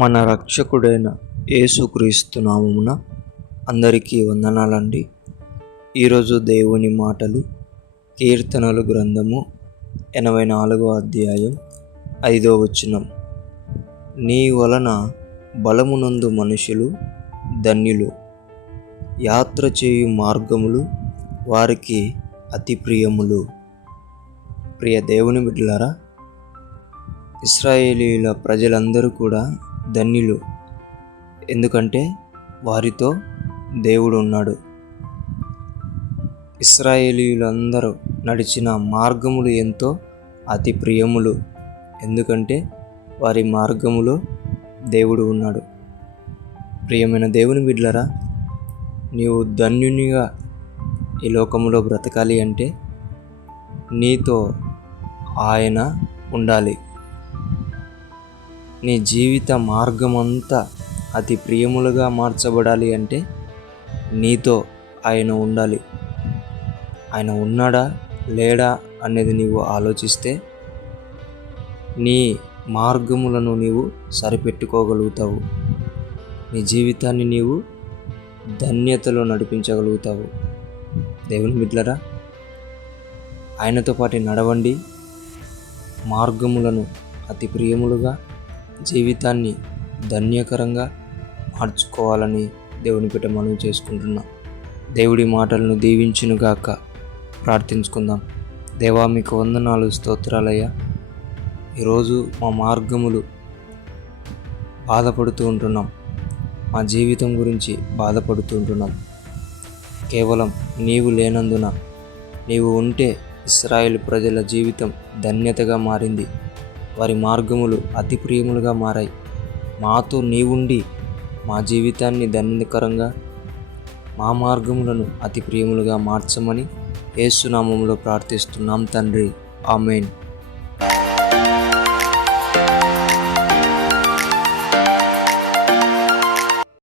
మన రక్షకుడైన యేసుక్రీస్తు నామమున అందరికీ వందనాలండి. ఈరోజు దేవుని మాటలు కీర్తనలు గ్రంథము 84వ అధ్యాయం 5వ వచనం. నీ వలన బలమునందు మనుషులు ధన్యులు, యాత్ర చేయు మార్గములు వారికి అతి ప్రియములు. ప్రియ దేవుని బిడ్డలారా, ఇశ్రాయేలీయుల ప్రజలందరూ కూడా ధన్యులు. ఎందుకంటే వారితో దేవుడు ఉన్నాడు. ఇశ్రాయేలీయులందరూ నడిచిన మార్గములు ఎంతో అతి ప్రియములు. ఎందుకంటే వారి మార్గములో దేవుడు ఉన్నాడు. ప్రియమైన దేవుని బిడ్డలారా, నీవు ధన్యునిగా ఈ లోకములో బ్రతకాలి అంటే నీతో ఆయన ఉండాలి. నీ జీవిత మార్గమంతా అతి ప్రియములుగా మార్చబడాలి అంటే నీతో ఆయన ఉండాలి. ఆయన ఉన్నాడా లేడా అనేది నీవు ఆలోచిస్తే నీ మార్గములను నీవు సరిపెట్టుకోగలుగుతావు. నీ జీవితాన్ని నీవు ధన్యతలో నడిపించగలుగుతావు. దేవుని బిడ్డలారా, ఆయనతో పాటు నడవండి. మార్గములను అతి ప్రియములుగా, జీవితాన్ని ధన్యకరంగా మార్చుకోవాలని దేవుని బిడ్డ మనవి చేసుకుంటున్నాం. దేవుడి మాటలను దీవించునుగాక. ప్రార్థించుకుందాం. దేవా, మీకు వందనాలు, స్తోత్రాలయ్యా. ఈరోజు మా మార్గములు బాధపడుతూ ఉంటున్నాం. మా జీవితం గురించి బాధపడుతూ ఉంటున్నాం. కేవలం నీవు లేనందున, నీవు ఉంటే ఇశ్రాయేలు ప్రజల జీవితం ధన్యతగా మారింది. వారి మార్గములు అతి ప్రియములుగా మారాయి. మాతో నీవుండి మా జీవితాన్ని ధన్యకరంగా, మా మార్గములను అతి ప్రియములుగా మార్చమని యేసు నామములో ప్రార్థిస్తున్నాం తండ్రి. ఆమేన్.